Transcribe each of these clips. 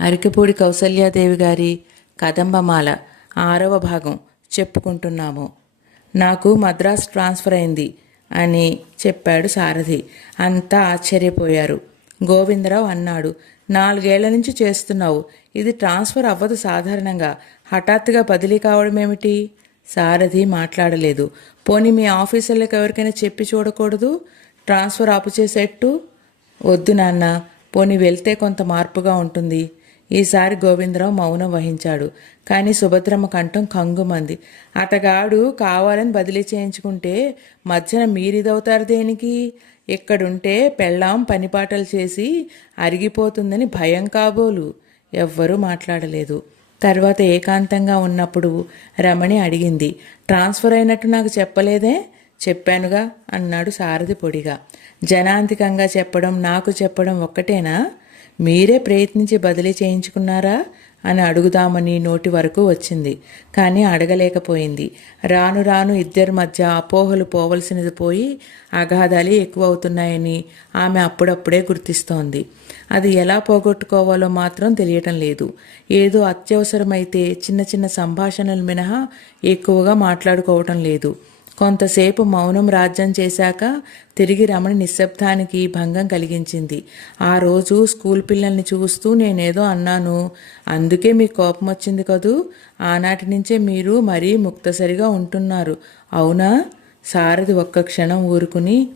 అరికపూడి కౌసల్యాదేవి గారి కదంబమాల ఆరవ భాగం చెప్పుకుంటున్నాము. నాకు మద్రాస్ ట్రాన్స్ఫర్ అయింది అని చెప్పాడు సారథి. అంతా ఆశ్చర్యపోయారు. గోవిందరావు అన్నాడు నాలుగేళ్ళ నుంచి చేస్తున్నావు. ఇది ట్రాన్స్ఫర్ అవ్వదు సాధారణంగా. హఠాత్తుగా బదిలీ కావడం ఏమిటి సారథి మాట్లాడలేదు. పోనీ మీ ఆఫీసర్లకు ఎవరికైనా చెప్పి చూడకూడదు? ట్రాన్స్ఫర్ ఆపు చేసేట్టు వద్దు నాన్న పోనీ వెళ్తే కొంత మార్పుగా ఉంటుంది. ఈసారి గోవిందరావు మౌనం వహించాడు. కానీ సుభద్రమ్మ కంఠం కంగుమంది. అతగాడు కావాలని బదిలీ చేయించుకుంటే మధ్యన మీరిదవుతారు దేనికి? ఇక్కడుంటే పెళ్ళాం పనిపాటలు చేసి అరిగిపోతుందని భయం కాబోలు. ఎవ్వరూ మాట్లాడలేదు. తర్వాత ఏకాంతంగా ఉన్నప్పుడు రమణి అడిగింది ట్రాన్స్ఫర్ అయినట్టు నాకు చెప్పలేదే? చెప్పానుగా అన్నాడు సారథి పొడిగా. జనాంతికంగా చెప్పడం నాకు చెప్పడం ఒక్కటేనా? మీరే ప్రయత్నించి బదిలీ చేయించుకున్నారా? అని అడుగుదామని నోటి వరకు వచ్చింది. కానీ అడగలేకపోయింది. రాను రాను ఇద్దరి మధ్య అపోహలు పోవలసినది పోయి అగాధాలు ఎక్కువ అవుతున్నాయని ఆమె అప్పుడప్పుడే గుర్తిస్తోంది. అది ఎలా పోగొట్టుకోవాలో మాత్రం తెలియటం లేదు. ఏదో అత్యవసరమైతే చిన్న చిన్న సంభాషణలు మినహా ఎక్కువగా మాట్లాడుకోవటం లేదు. కొంతసేపు మౌనం రాజ్యం చేశాక తిరిగి రమణి నిశ్శబ్దానికి భంగం కలిగించింది. ఆ రోజు స్కూల్ పిల్లల్ని చూస్తూ నేనేదో అన్నాను. అందుకే మీకు కోపం వచ్చింది కదూ? ఆనాటి నుంచే మీరు మరీ ముక్తసరిగా ఉంటున్నారు. అవునా? సారథి ఒక్క క్షణం ఊరుకుని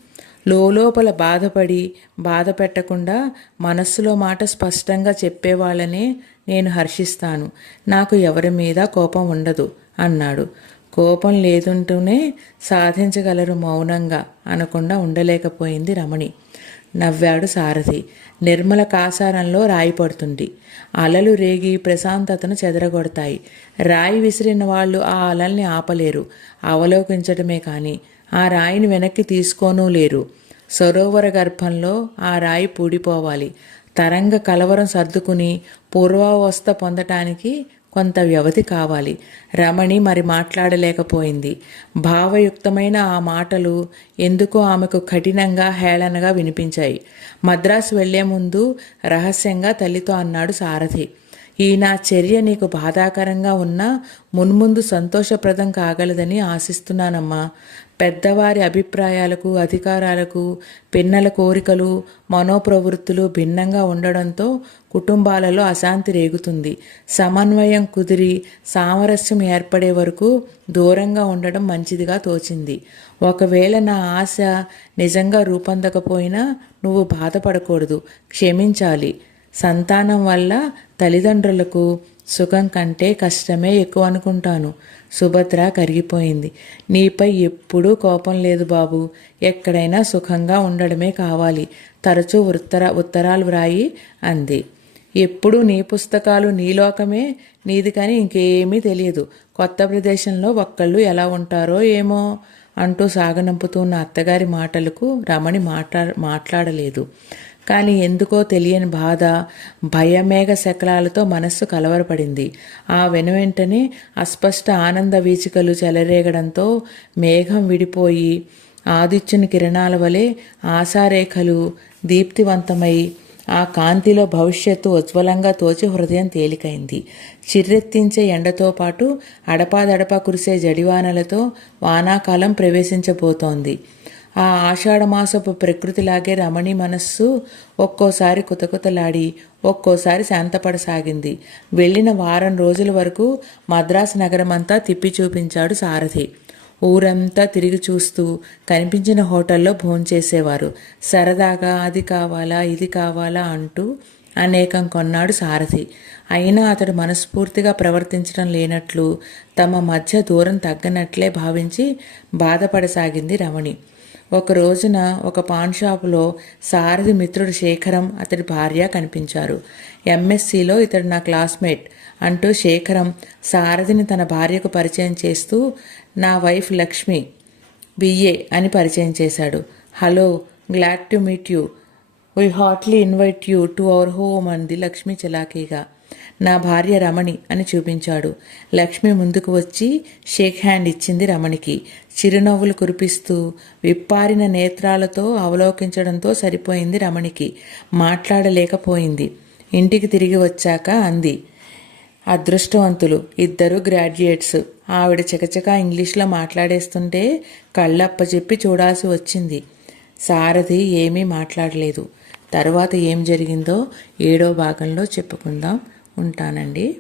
లోపల బాధపడి బాధ పెట్టకుండా మనస్సులో మాట స్పష్టంగా చెప్పేవాళ్ళనే నేను హర్షిస్తాను. నాకు ఎవరి మీద కోపం ఉండదు అన్నాడు. కోపం లేదంటూనే సాధించగలరు మౌనంగా అనకుండా ఉండలేకపోయింది రమణి. నవ్వాడు సారథి. నిర్మల కాసారంలో రాయి పడుతుంది. అలలు రేగి ప్రశాంతతను చెదరగొడతాయి. రాయి విసిరిన వాళ్ళు ఆ అలల్ని ఆపలేరు. అవలోకించటమే కానీ ఆ రాయిని వెనక్కి తీసుకోనూ లేరు. సరోవర గర్భంలో ఆ రాయి పూడిపోవాలి. తరంగ కలవరం సర్దుకుని పూర్వావస్థ పొందటానికి కొంత వ్యవధి కావాలి. రమణి మరి మాట్లాడలేకపోయింది. భావయుక్తమైన ఆ మాటలు ఎందుకో ఆమెకు కఠినంగా హేళనగా వినిపించాయి. మద్రాసు వెళ్ళే ముందు రహస్యంగా తల్లితో అన్నాడు సారథి. ఈ నా చర్య నీకు బాధాకరంగా ఉన్నా మున్ముందు సంతోషప్రదం కాగలదని ఆశిస్తున్నానమ్మా. పెద్దవారి అభిప్రాయాలకు అధికారాలకు పిన్నల కోరికలు మనోప్రవృత్తులు భిన్నంగా ఉండడంతో కుటుంబాలలో అశాంతి రేగుతుంది. సమన్వయం కుదిరి సామరస్యం ఏర్పడే వరకు దూరంగా ఉండడం మంచిదిగా తోచింది. ఒకవేళ నా ఆశ నిజంగా రూపొందకపోయినా నువ్వు బాధపడకూడదు. క్షమించాలి. సంతానం వల్ల తల్లిదండ్రులకు సుఖం కంటే కష్టమే ఎక్కువ అనుకుంటాను. సుభద్ర కరిగిపోయింది. నీపై ఎప్పుడూ కోపం లేదు బాబు. ఎక్కడైనా సుఖంగా ఉండడమే కావాలి. తరచూ ఉత్తర ఉత్తరాలు వ్రాయి అంది. ఎప్పుడు నీ పుస్తకాలు నీ లోకమే నీది కానీ ఇంకేమీ తెలియదు. కొత్త ప్రదేశంలో ఒక్కళ్ళు ఎలా ఉంటారో ఏమో అంటూ సాగనంపుతున్న అత్తగారి మాటలకు రమణి మాట్లా మాట్లాడలేదు. కానీ ఎందుకో తెలియని బాధ భయమేఘ శకలాలతో మనస్సు కలవరపడింది. ఆ వెనువెంటనే అస్పష్ట ఆనంద వీచికలు చెలరేగడంతో మేఘం విడిపోయి ఆదిత్యుని కిరణాల వలె ఆశారేఖలు దీప్తివంతమై ఆ కాంతిలో భవిష్యత్తు ఉజ్వలంగా తోచి హృదయం తేలికైంది. చిర్రెత్తించే ఎండతో పాటు అడపాదడపా కురిసే జడివానలతో వానాకాలం ప్రవేశించబోతోంది. ఆ ఆషాఢమాసపు ప్రకృతిలాగే రమణి మనస్సు ఒక్కోసారి కుతకుతలాడి ఒక్కోసారి శాంతపడసాగింది. వెళ్ళిన వారం రోజుల వరకు మద్రాసు నగరమంతా తిప్పి చూపించాడు సారథి. ఊరంతా తిరిగి చూస్తూ కనిపించిన హోటల్లో భోంచేసేవారు సరదాగా అది కావాలా ఇది కావాలా అంటూ అనేకం కొన్నాడు సారథి. అయినా అతడు మనస్ఫూర్తిగా ప్రవర్తించడం లేనట్లు తమ మధ్య దూరం తగ్గనట్లే భావించి బాధపడసాగింది రమణి. ఒక రోజున ఒక పాన్ షాపులో సారథి మిత్రుడు శేఖరం అతడి భార్య కనిపించారు. ఎంఎస్సిలో ఇతడు నా క్లాస్మేట్ అంటూ శేఖరం సారథిని తన భార్యకు పరిచయం చేస్తూ నా వైఫ్ లక్ష్మి బిఏ అని పరిచయం చేశాడు. Hello glad to meet you we heartily invite you to our home అంది లక్ష్మి చలాకీగా. నా భార్య రమణి అని చూపించాడు. లక్ష్మి ముందుకు వచ్చి షేక్ హ్యాండ్ ఇచ్చింది రమణికి. చిరునవ్వులు కురిపిస్తూ విప్పారిన నేత్రాలతో అవలోకించడంతో సరిపోయింది రమణికి. మాట్లాడలేకపోయింది. ఇంటికి తిరిగి వచ్చాక అంది. అదృష్టవంతులు ఇద్దరు గ్రాడ్యుయేట్స్. ఆవిడ చకచక ఇంగ్లీష్లో మాట్లాడేస్తుంటే కళ్ళప్ప చెప్పి చూడాల్సి వచ్చింది. సారథి ఏమీ మాట్లాడలేదు. తర్వాత ఏం జరిగిందో ఏడో భాగంలో చెప్పుకుందాం. ఉంటానండి.